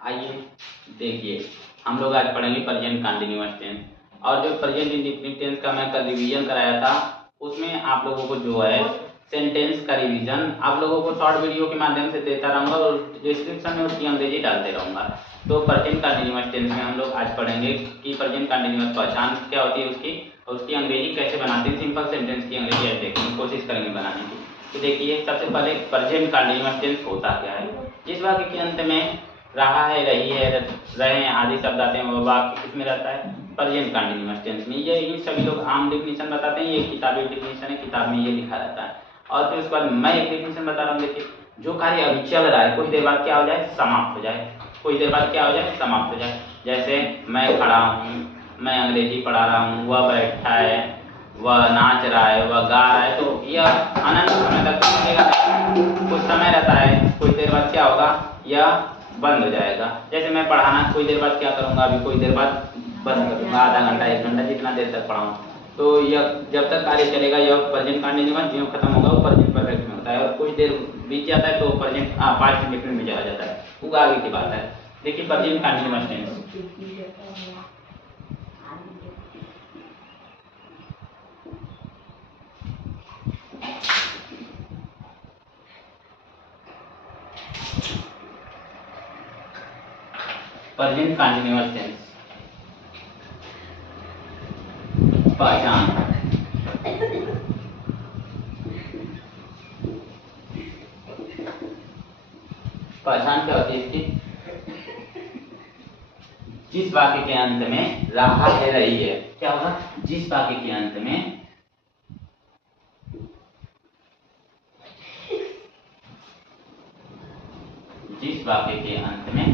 आइए देखिए, हम लोग आज पढ़ेंगे प्रेजेंट कंटिन्यूअस टेंस। और जो प्रेजेंट इंडेफिनिट टेंस का मैं कल रिवीजन कराया था, उसमें आप लोगों को जो है सेंटेंस का रिवीजन आप लोगों को शॉर्ट वीडियो के माध्यम से देता रहूंगा और डिस्क्रिप्शन में उसकी अंग्रेजी डालते रहूंगा। तो प्रेजेंट कंटिन्यूअस टेंस में हम लोग आज पढ़ेंगे कि प्रेजेंट कंटिन्यूअस पहचान क्या होती है उसकी, और उसकी अंग्रेजी कैसे बनाते हैं। सिंपल सेंटेंस की अंग्रेजी आज देखने की कोशिश करेंगे बनाने की। तो देखिए, सबसे पहले प्रेजेंट कंटिन्यूअस टेंस होता क्या है। जिस वाक्य के अंत में रहा है, रही है, रहे हैं आदि शब्द आते हैं, वो वाक्य किसमें रहता है, प्रेजेंट कंटिन्यूअस टेंस में। ये सभी लोग आम डिफिनीशन बताते हैं, ये किताबी डिफिनीशन है, किताब में ये लिखा रहता है। और फिर उसके बाद मैं एक डिफिनीशन बता रहा हूँ। देखिए, जो कार्य अभी चल रहा है, कुछ देर बाद क्या हो जाए, समाप्त हो जाए। कुछ देर बाद क्या हो जाए, समाप्त हो जाए। जैसे मैं खड़ा हूँ, मैं अंग्रेजी पढ़ा रहा हूँ, वह बैठा है, वह नाच रहा है, वह गा रहा है, तो यह अनंत समय तक चलेगा। कुछ समय रहता है, कुछ देर बाद क्या होगा, यह बंद हो जाएगा। जैसे मैं पढ़ाना कुछ देर बाद क्या करूंगा, अभी कुछ देर बाद बंद करूंगा, आधा घंटा, एक घंटा, जितना देर तक पढ़ाऊँ। तो यह जब तक कार्य चलेगा, यह प्रेजेंट कंटिन्यूअस, जो खत्म होगा वो प्रेजेंट परफेक्ट में होता है। और कुछ देर बीत जाता है तो प्रेजेंट पास्ट इंडेफिनिट में चला जाता है, वो आगे की बात है। देखिए present continuous tense, present continuous tense पहचान। पहचान क्या होती है इसकी, जिस वाक्य के अंत में रहा है, रही है, क्या होगा, जिस वाक्य के अंत में जिस वाक्य के अंत में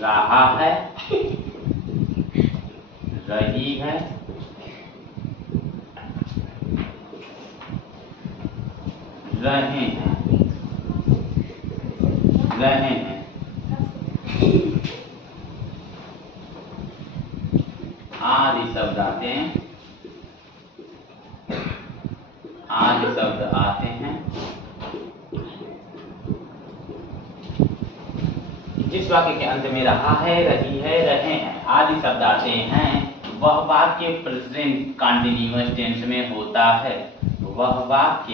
रहा है, रही है, रहे हैं, आदि शब्द आते हैं, जिस वाक्य के अंत में रहा है, रही है, रहे हैं आदि शब्द आते हैं, वह वाक्य प्रेजेंट कंटिन्यूअस टेंस में होता है। वह वाक्य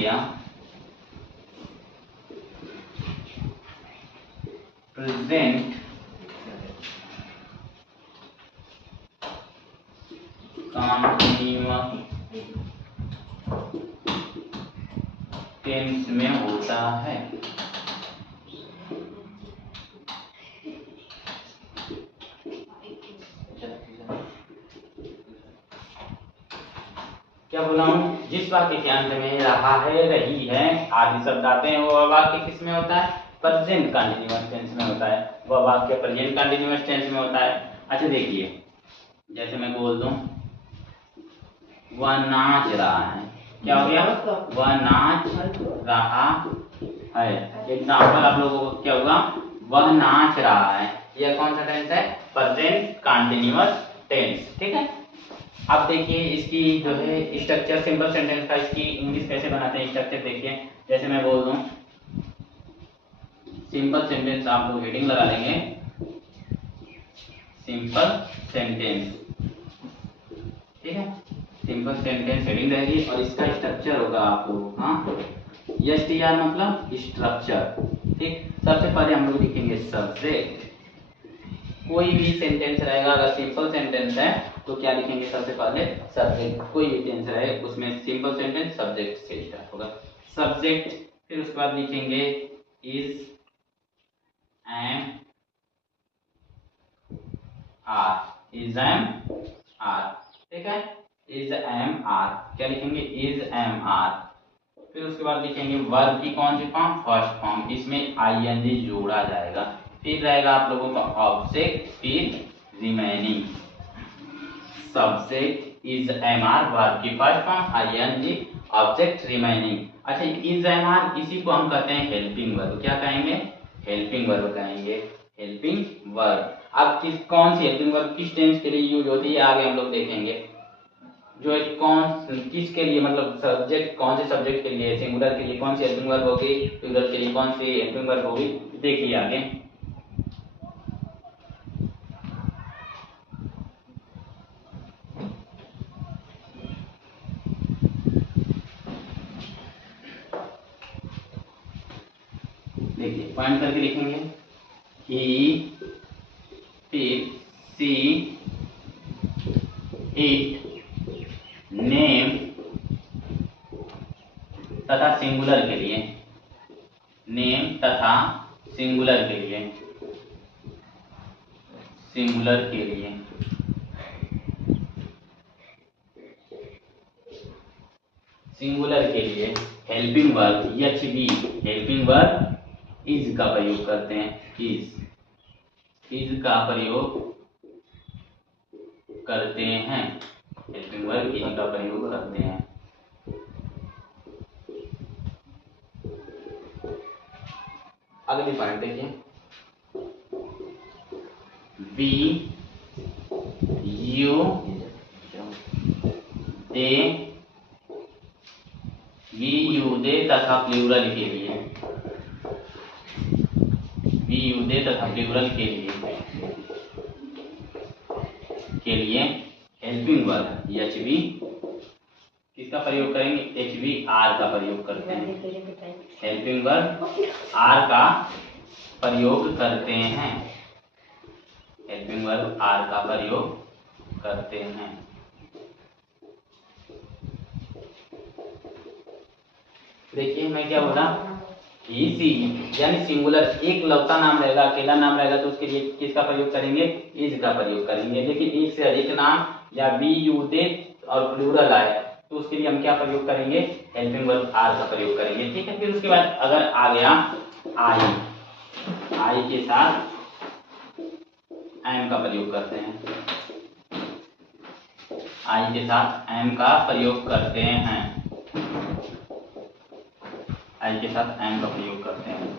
प्रेजेंट कंटिन्यूअस टेंस में होता है। क्या बोला हूँ, जिस वाक्य के अंत में रहा है, रही है आदि शब्द आते हैं, वह वाक्य किस में होता है, प्रेजेंट कंटिन्यूअस टेंस में होता है। वह वाक्य प्रेजेंट कंटिन्यूअस टेंस में होता है। अच्छा देखिए, जैसे मैं बोल दूं वह नाच रहा है, क्या हो गया, वह नाच रहा है। एग्जाम्पल आप लोगों को क्या होगा, वह नाच रहा है। यह कौन सा टेंस है, प्रेजेंट कंटिन्यूअस टेंस। ठीक है, अब देखिए इसकी जो है स्ट्रक्चर, सिंपल सेंटेंस का इसकी इंग्लिश कैसे बनाते हैं स्ट्रक्चर देखिए। जैसे मैं बोल दूं सिंपल सेंटेंस, आप लोग हेडिंग लगा लेंगे, सिंपल सेंटेंस। ठीक है, सिंपल सेंटेंस हेडिंग रहेगी और इसका स्ट्रक्चर होगा आप लोग, हाँ, STR मतलब स्ट्रक्चर। ठीक, सबसे पहले हम लोग लिखेंगे सब्जेक्ट। कोई भी सेंटेंस रहेगा, अगर सिंपल सेंटेंस है तो क्या लिखेंगे, सबसे पहले सब्जेक्ट। कोई भी टेंस रहे उसमें सिंपल सेंटेंस सब्जेक्ट से स्टार्ट होगा, सब्जेक्ट। फिर उसके बाद लिखेंगे is, am, are, is, am, are. ठीक है, इज, एम, आर, क्या लिखेंगे, इज, एम, आर। फिर उसके बाद लिखेंगे वर्ब की कौन सी फॉर्म, फर्स्ट फॉर्म, इसमें ING जोड़ा जाएगा। फिर रहेगा आप लोगों का ऑब्जेक्ट, फिर remaining. Subject is, am, are, verb की first form, ING, object, remaining. अच्छा, इज, एम, आर, इसी को हम कहते हैं हेल्पिंग वर्ब। क्या कहेंगे, हेल्पिंग वर्ब कहेंगे, हेल्पिंग वर्ब। अब किस, कौन सी हेल्पिंग वर्ब किस टेंस के लिए यूज होती है, आगे हम लोग देखेंगे। जो है कौन किसके लिए, मतलब सब्जेक्ट कौन से सब्जेक्ट के लिए, सिंगुलर के लिए कौन सी हेल्पिंग वर्ब होगी, प्लूरल के लिए कौन सी हेल्पिंग वर्ब होगी। देखिए आगे, देखिए पॉइंट करके लिखेंगे, ही, फिर सी, इट, नेम तथा सिंगुलर के लिए, नेम तथा सिंगुलर के लिए, सिंगुलर के लिए सिंगुलर के लिए helping verb H B, helping verb is का प्रयोग करते हैं, इज का प्रयोग करते हैं, हेल्पिंग वर्ब इज का प्रयोग करते हैं। अगली पॉइंट देखिए, we, you, they, we you they तथा प्लूरल के लिए, वी यू दे तथा प्लूरल के लिए हेल्पिंग वर्ब एच बी किसका प्रयोग करेंगे, एच बी आर का प्रयोग करते हैं, हेल्पिंग वर्ब आर का प्रयोग करते हैं, हेल्पिंग वर्ब आर का प्रयोग करते हैं। देखिए मैं क्या बोला, ही सी, यानी सिंगुलर एक लौता नाम रहेगा, अकेला नाम रहेगा तो उसके लिए किसका प्रयोग करेंगे, इज का प्रयोग करेंगे। लेकिन एक से अधिक नाम या वी यू दे और प्लूरल आए तो उसके लिए हम क्या प्रयोग करेंगे, हेल्पिंग वर्ब आर का प्रयोग करेंगे। ठीक है, फिर उसके बाद अगर आ गया आई, आई के साथ एम का प्रयोग करते हैं, आई के साथ एम का प्रयोग करते हैं, आई के साथ एम का प्रयोग करते हैं।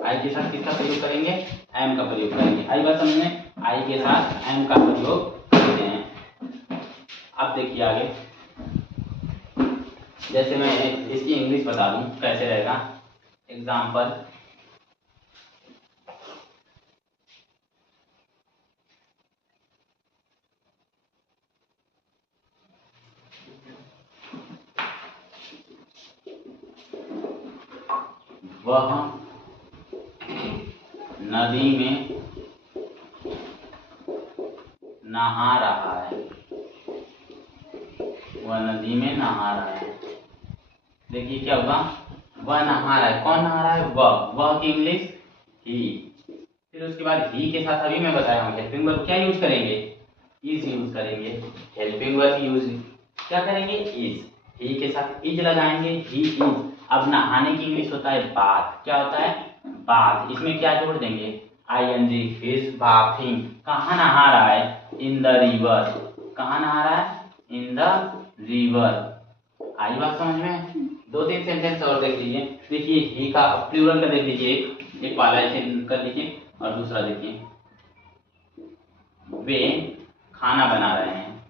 आई के साथ किसका प्रयोग करेंगे, एम का प्रयोग करेंगे। आई बात समझ में, आई के साथ एम का प्रयोग करते हैं। अब देखिए आगे, जैसे मैं इसकी इंग्लिश बता दूं कैसे रहेगा, एग्जाम्पल, वह नदी में नहा रहा है, वह नदी में नहा रहा है। देखिए क्या होगा, वह नहा रहा है, कौन नहा रहा है, वह की इंग्लिश ही। फिर उसके बाद ही के साथ अभी मैं बताया हूँ हेल्पिंग वर्ब क्या यूज करेंगे, इज यूज करेंगे, हेल्पिंग वर्ब यूज क्या करेंगे, इज, ही के साथ इज लगाएंगे, ही इज। अब नहाने की इंग्लिश होता है बाथ, क्या होता है, बाथ, इसमें क्या जोड़ देंगे, आईएनजी, फिश बाथिंग। कहाँ नहा रहा है, इन द रिवर, कहाँ नहा रहा है, इन द रिवर। आई बात समझ में। दो तीन सेंटेंस और देख लीजिए, देखिए ही का प्लूरल का देख लीजिए, एक वाला ऐसे कर लीजिए और दूसरा देखिए, वे खाना बना रहे हैं,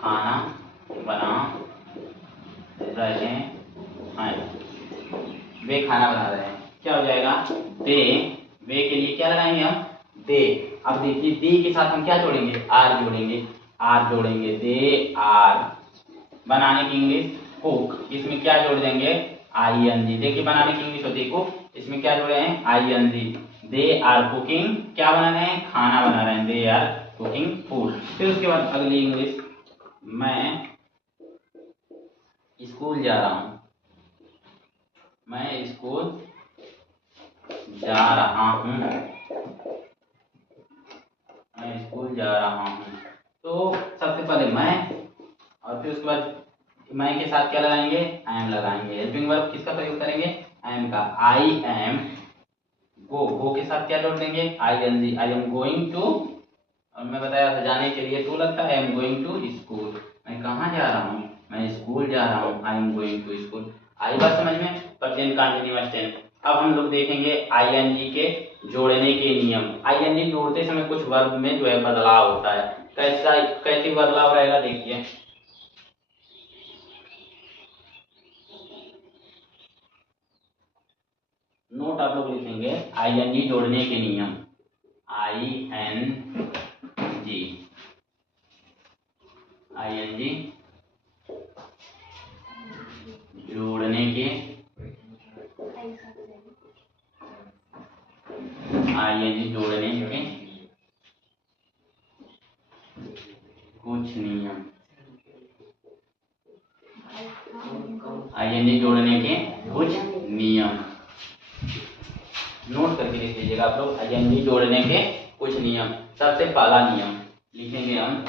खाना बना रहे हैं, वे खाना बना रहे हैं, क्या हो जाएगा, दे, वे के लिए क्या लगाएंगे हम, दे। अब देखिए दे के साथ हम क्या जोड़ेंगे, आर जोड़ेंगे, आर जोड़ेंगे, दे आर। बनाने की इंग्लिश कुक, इसमें क्या जोड़ देंगे, आईएनजी। देखिए बनाने की इंग्लिश होती है कुक, इसमें क्या जोड़े हैं, आईएनजी। दे आर कुकिंग, क्या बना रहे हैं, खाना बना रहे हैं, दे आर कुकिंग फूड। फिर उसके बाद अगली इंग्लिश, मैं स्कूल जा रहा हूं, मैं स्कूल जा रहा हूं, मैं स्कूल जा रहा हूं। तो सबसे पहले मैं, और फिर उसके बाद मैं के साथ क्या लगाएंगे, एम लगाएंगे। हेल्पिंग वर्ब किसका प्रयोग करेंगे, एम का, आई एम गो के साथ क्या जोड़ देंगे, I N G, I am going to, और मैं बताया था जाने के लिए टू लगता है, I am going to school, मैं कहाँ जा रहा हूँ, मैं स्कूल जा रहा हूँ, I am going to school. आई बात समझ में, प्रेजेंट कंटीन्यूअस टेंस। अब हम लोग देखेंगे आईएनजी के जोड़ने के नियम। आईएनजी जोड़ते समय कुछ वर्ब में जो है बदलाव होता है। कैसे बदलाव रहेगा देखिए, नोट आप लोग लिखेंगे आईएनजी जोड़ने के नियम। आईएनजी जोड़ने के कुछ नियम। आईएनजी जोड़ने के कुछ नियम नोट करके लिख लीजिएगा आप लोग। आईएनजी जोड़ने के कुछ नियम। सबसे पहला नियम लिखेंगे हम,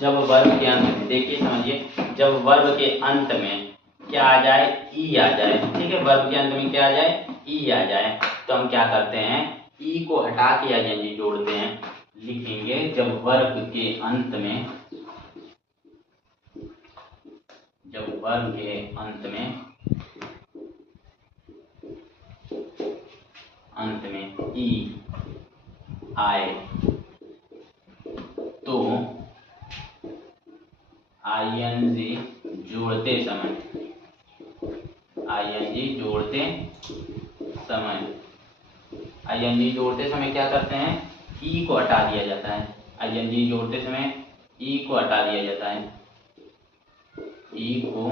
जब वर्ब के अंत में, देखिए समझिए, जब वर्ब के अंत में क्या आ जाए, ई आ जाए, ठीक है, वर्ब के अंत में क्या आ जाए, ई आ जाए, तो हम क्या करते हैं, ई को हटा के आईएनजी जोड़ते हैं। लिखेंगे जब वर्ब के अंत में, ई आए तो आईएनजी जोड़ते समय क्या करते हैं, ई को हटा दिया जाता है। आईएनजी जोड़ते समय ई को हटा दिया जाता है। ई को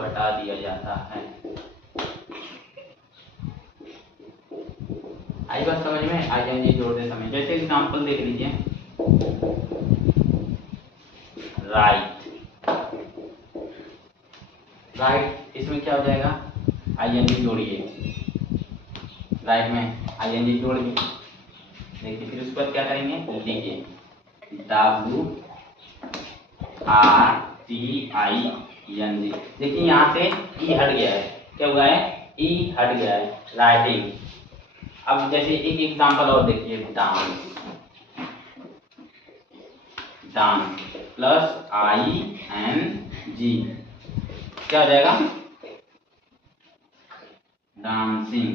हटा दिया जाता है। आई बात समझ में, आईएनजी जोड़ते समय। जैसे एग्जांपल देख लीजिए, राइट, इसमें क्या हो जाएगा, आईएनजी जोड़िए, राइट में आईएनजी जोड़ दिए। देखिए फिर उस पर क्या करेंगे, लिखिए WRTING। देखिए यहाँ से ई हट गया है, क्या हुआ है, ई हट गया है, राइटिंग। अब जैसे एक एग्जांपल और देखिए, डांस प्लस ING क्या हो जाएगा, डांसिंग।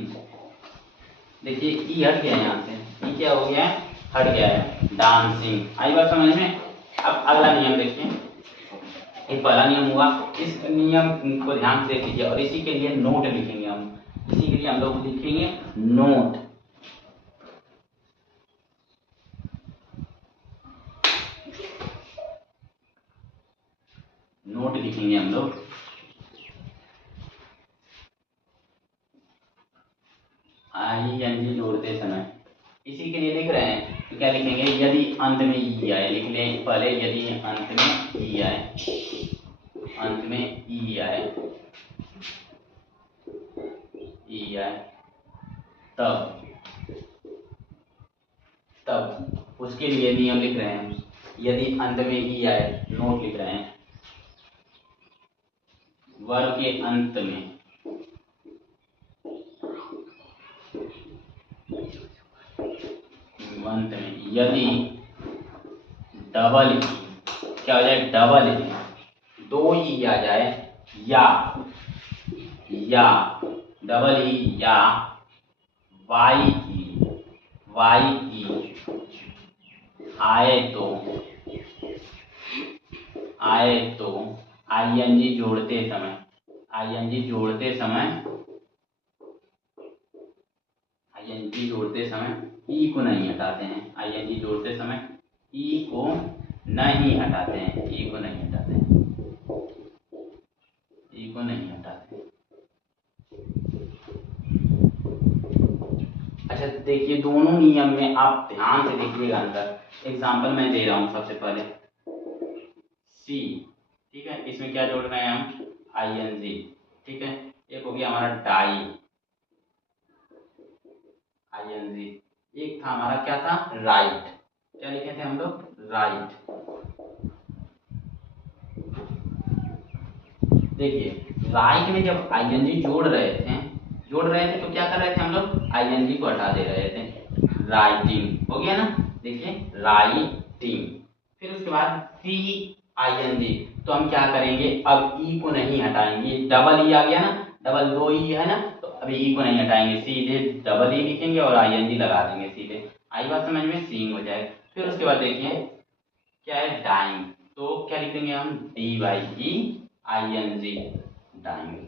देखिए ई हट गया है, यहाँ से ई क्या हो गया है, हट गया है, डांसिंग। आई बात समझ में। अब अगला नियम देखिए, एक पहला नियम हुआ, इस नियम को ध्यान से देख लीजिए और इसी के लिए नोट लिखेंगे हम। इसी के लिए हम लोग लिखेंगे नोट। लिखेंगे हम लोग ING जोड़ते समय। इसी के लिए लिख रहे हैं तो क्या लिखेंगे, यदि अंत में ई आए, लिख लें पहले, यदि अंत में ई आए, तब उसके लिए नियम लिख रहे हैं। यदि अंत में ई आए, नोट लिख रहे हैं, वर्ब के अंत में यदि डबल ई, क्या हो जाए, डबल ई, दो ई आ जाए, या डबल ई या वाई ई आए तो ING जोड़ते समय ई को नहीं हटाते हैं। ING जोड़ते समय ई को नहीं हटाते हैं। अच्छा देखिए, दोनों नियम में आप ध्यान से देखिएगा अंदर। एग्जाम्पल मैं दे रहा हूं, सबसे पहले सी, ठीक है, इसमें क्या जोड़ रहे हैं हम, ING, ठीक है। एक हो गया हमारा डाई, ING। एक था हमारा, क्या था, राइट, क्या लिखे थे हम लोग, राइट। देखिए राइट में जब ING जोड़ रहे थे तो क्या कर रहे थे हम लोग, ING को हटा दे रहे थे, राइटिंग हो गया ना। देखिए राइटिंग, सीइंग। फिर उसके बाद सी आई एन जी, तो हम क्या करेंगे, अब ई को नहीं हटाएंगे, डबल ई आ गया ना, डबल दो ई है ना, तो अभी ई को नहीं हटाएंगे, सीधे डबल ई लिखेंगे और आई एन जी लगा देंगे सीधे। आई बात समझ में, सीइंग हो जाएगा। फिर उसके बाद देखिए क्या है, डाइंग, तो क्या लिखेंगे हम, D Y E I N G, dying.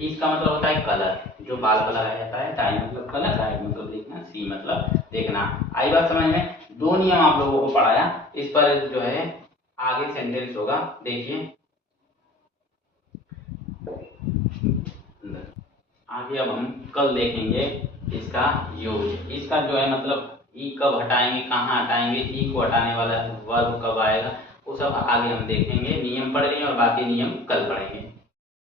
इसका मतलब होता है कलर, जो बाल पर लगाया जाता है। डाइंग मतलब कलर, डाइंग मतलब देखना, सी मतलब देखना। आई बात समझ में। दो नियम आप लोगों को पढ़ाया, इस पर जो है आगे सेंटेंस होगा, देखिए आगे। अब हम कल देखेंगे इसका यूज, इसका जो है मतलब ई कब हटाएंगे, कहाँ हटाएंगे, ई को हटाने वाला वर्ब कब आएगा, वो सब आगे हम देखेंगे। नियम पढ़ लेंगे और बाकी नियम कल पढ़ेंगे।